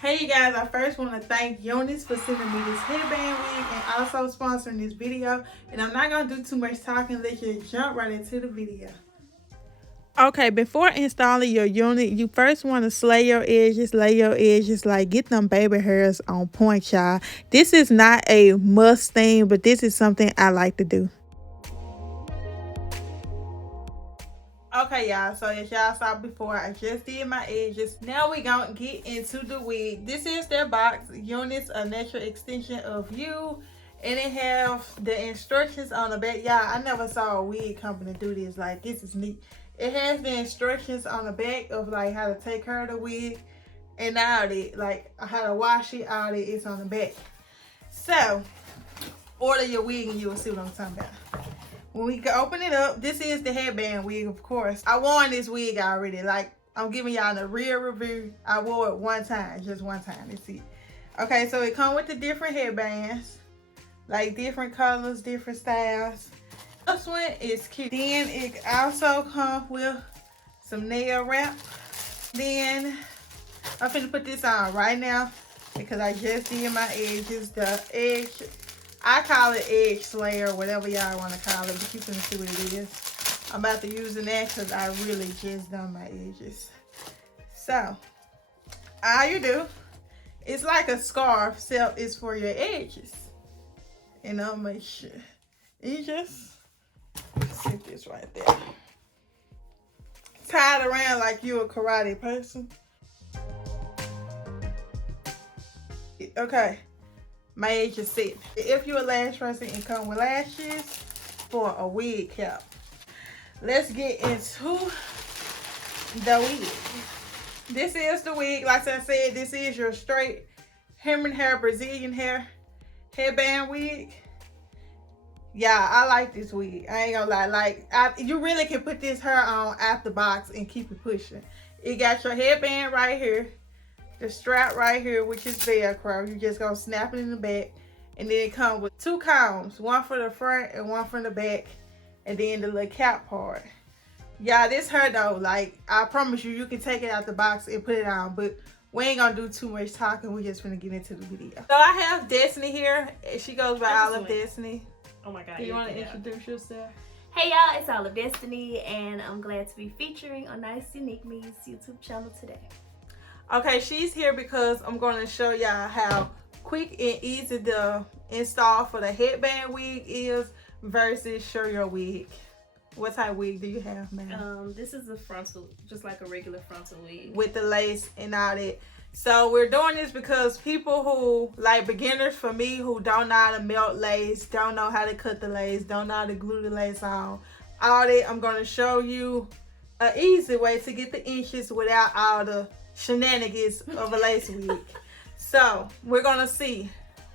Hey you guys, I first want to thank UNice for sending me this headband wig and also sponsoring this video. And I'm not going to do too much talking, let's just jump right into the video. Okay, before installing your unit, you first want to lay your edges, like get them baby hairs on point, y'all. This is not a must thing, but this is something I like to do. Okay, y'all, so as y'all saw before, I just did my edges. Now we gonna get into the wig. This is their box, UNice, a natural extension of you. And it have the instructions on the back. Y'all, I never saw a wig company do this. Like, this is neat. It has the instructions on the back of like how to take care of the wig. And all that, like how to wash it, all that is on the back. So, order your wig and you will see what I'm talking about. When we can open it up, this is the headband wig, of course. I worn this wig already. Like, I'm giving y'all the real review. I wore it one time, just one time. That's it. Okay, so it comes with the different headbands, like different colors, different styles. This one is cute. Then it also comes with some nail wrap. Then I'm finna put this on right now because I just did my edges. The edge, I call it edge slayer, whatever y'all want to call it, but you can see what it is. I'm about to use that because I really just done my edges. So, all you do, it's like a scarf, except it's for your edges. And I'll make sure. You just stick this right there. Tie it around like you're a karate person. Okay. My edge is set. If you're a lash person and come with lashes for a wig cap. Let's get into the wig. This is the wig. Like I said, this is your straight human hair, Brazilian hair headband wig. Yeah, I like this wig. I ain't gonna lie. Like, you really can put this hair on out the box and keep it pushing. It got your headband right here. The strap right here, which is Velcro. You just gonna snap it in the back. And then it comes with two combs. One for the front and one for the back. And then the little cap part. Yeah, this hair though, like, I promise you, you can take it out the box and put it on. But we ain't gonna do too much talking. We're just gonna get into the video. So I have Destiny here. She goes by Allofdestiny. Oh my God. Do you want to introduce yourself? Hey y'all, it's Allofdestiny, and I'm glad to be featuring on UNice Unique Me's YouTube channel today. Okay, she's here because I'm going to show y'all how quick and easy the install for the headband wig is versus show your wig. What type of wig do you have, ma'am? This is a frontal, just like a regular frontal wig. With the lace and all that. So we're doing this because people who, like beginners for me, who don't know how to melt lace, don't know how to cut the lace, don't know how to glue the lace on, all that, I'm going to show you an easy way to get the inches without all the shenanigans of a lace wig. So we're gonna see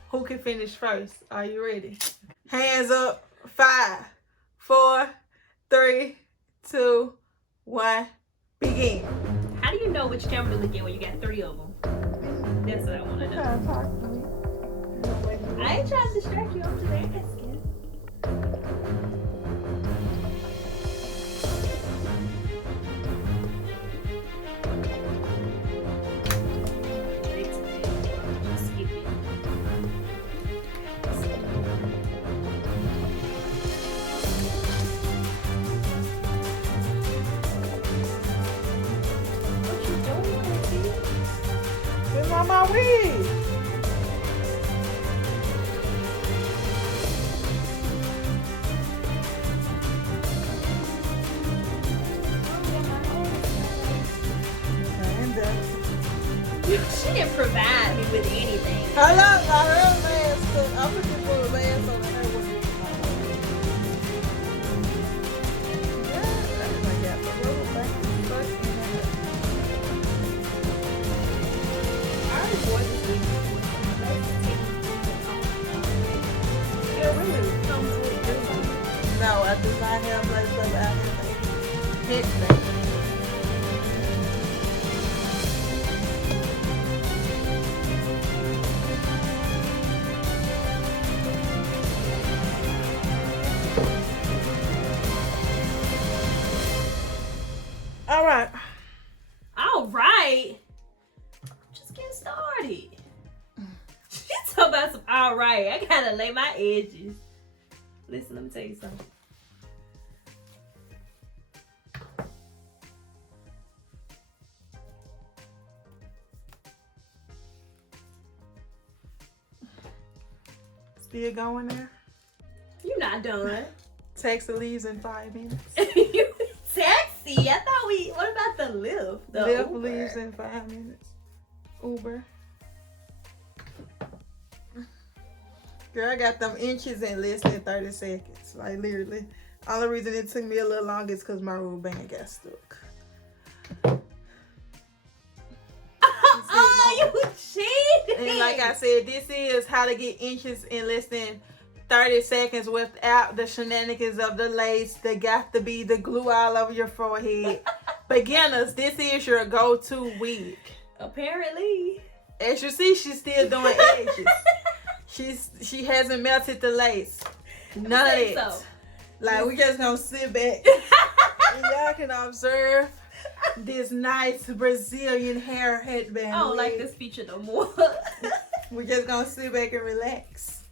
who can finish first. Are you ready? Hands up. 5, 4, 3, 2, 1. Begin. How do you know which camera to look at when you got 3 of them? That's what I want to know. I ain't trying to distract you. I'm just asking. Where's my wig? She didn't provide me with anything. Hold up, my real mask. I'm looking for a mask on the hair. No, I do not have lace up out here. Headband. All right. Just getting started. my edges. Listen, let me tell you something. Still going there? You're not done. Taxi leaves in 5 minutes. You taxi? I thought what about the Lyft? The Lyft Uber? leaves in 5 minutes. Uber. Girl, I got them inches in less than 30 seconds. Like, literally. Only reason it took me a little longer is because my rubber band got stuck. Oh, you cheated! And like I said, this is how to get inches in less than 30 seconds without the shenanigans of the lace. They got to be the glue all over your forehead. Beginners, this is your go-to wig. Apparently. As you see, she's still doing edges. She hasn't melted the lace. None of it. So. Like, we just gonna sit back and y'all can observe this nice Brazilian hair headband. I don't like this feature no more. We're just gonna sit back and relax.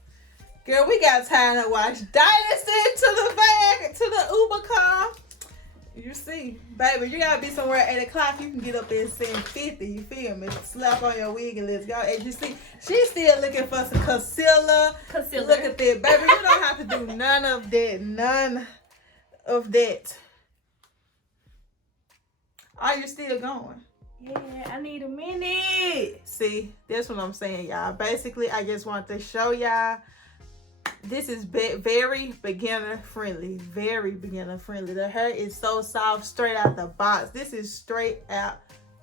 Girl, we got time to watch Dynasty to the bag, to the Uber car. You see, baby, you gotta be somewhere at 8 o'clock. You can get up there at 7:50. You feel me? Slap on your wig and let's go. As you see, she's still looking for some concealer. Look at that, baby. You don't have to do none of that. None of that. Are you still going? Yeah, I need a minute. See, that's what I'm saying, y'all. Basically, I just want to show y'all. This is very beginner friendly. Very beginner friendly. The hair is so soft straight out the box. This is straight out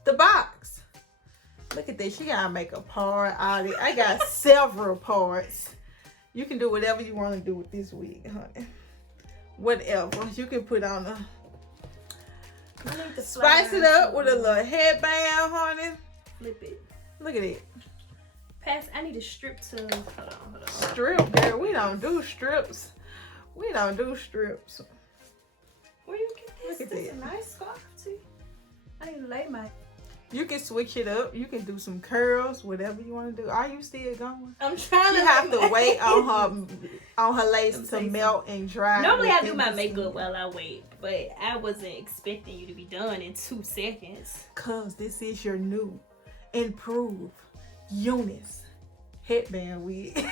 the box. Look at this. She gotta make a part out of it. I got several parts. You can do whatever you want to do with this wig, honey. Whatever. You can put on a... Spice it up with a little headband, honey. Flip it. Look at it. I need a strip to... Hold on. Strip, girl. We don't do strips. We don't do strips. Where you get this? Look at this that. A nice scarf too. I need to lay my... You can switch it up. You can do some curls, whatever you want to do. Are you still going? I'm trying to. You have to wait on her lace to melt and dry. Normally I do my makeup while I wait, but I wasn't expecting you to be done in 2 seconds. Cause this is your new, improved UNice headband wig.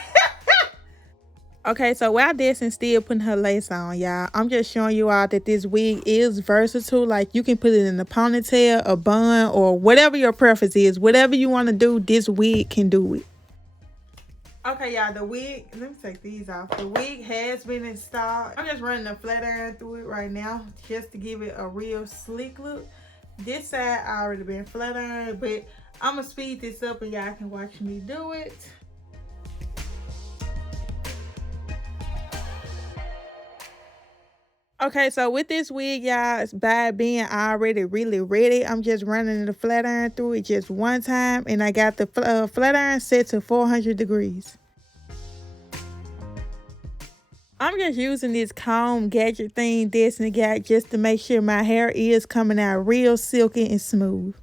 Okay, so while Destiny's still putting her lace on, y'all, I'm just showing you all that this wig is versatile. Like, you can put it in a ponytail, a bun, or whatever your preference is. Whatever you want to do, this wig can do it. Okay, y'all, the wig, let me take these off. The wig has been installed. I'm just running a flat iron through it right now just to give it a real slick look. This side I already been flat iron, but I'm going to speed this up and y'all can watch me do it. Okay, so with this wig, y'all, by being already really ready, I'm just running the flat iron through it just one time, and I got the flat iron set to 400 degrees. I'm just using this comb gadget thing Destiny got just to make sure my hair is coming out real silky and smooth.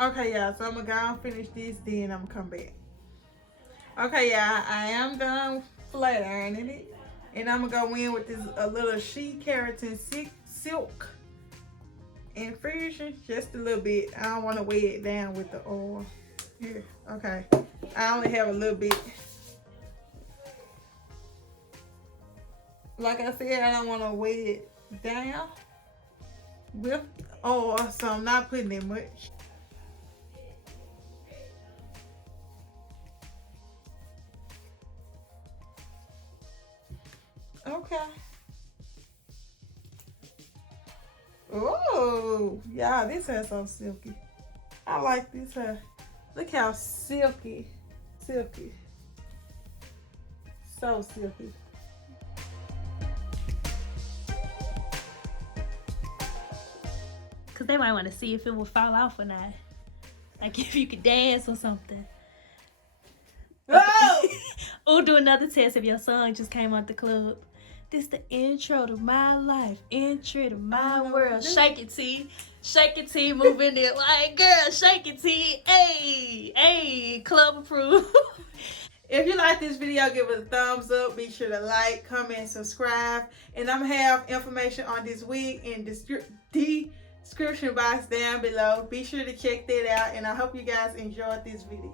Okay, y'all, so I'm gonna go and finish this, then I'm gonna come back. Okay, y'all, I am done flat ironing it, and I'm gonna go in with this a little sheet keratin silk infusion, just a little bit. I don't want to weigh it down with the oil. Here, okay, I only have a little bit. Like I said, I don't want to weigh it down with oil, so I'm not putting in much. Okay. Oh, yeah, this hair's so silky. I like this hair. Look how silky. Silky. So silky. Because they might want to see if it will fall off or not. Like if you could dance or something. Oh! Or do another test if your song just came out the club. This the intro to my life, intro to my world. Shake it, T. Shake it, T. Move in there. Like, girl, shake it, T. Hey, hey, club approved. If you like this video, give it a thumbs up. Be sure to like, comment, subscribe. And I'm going to have information on this wig in the description box down below. Be sure to check that out. And I hope you guys enjoyed this video.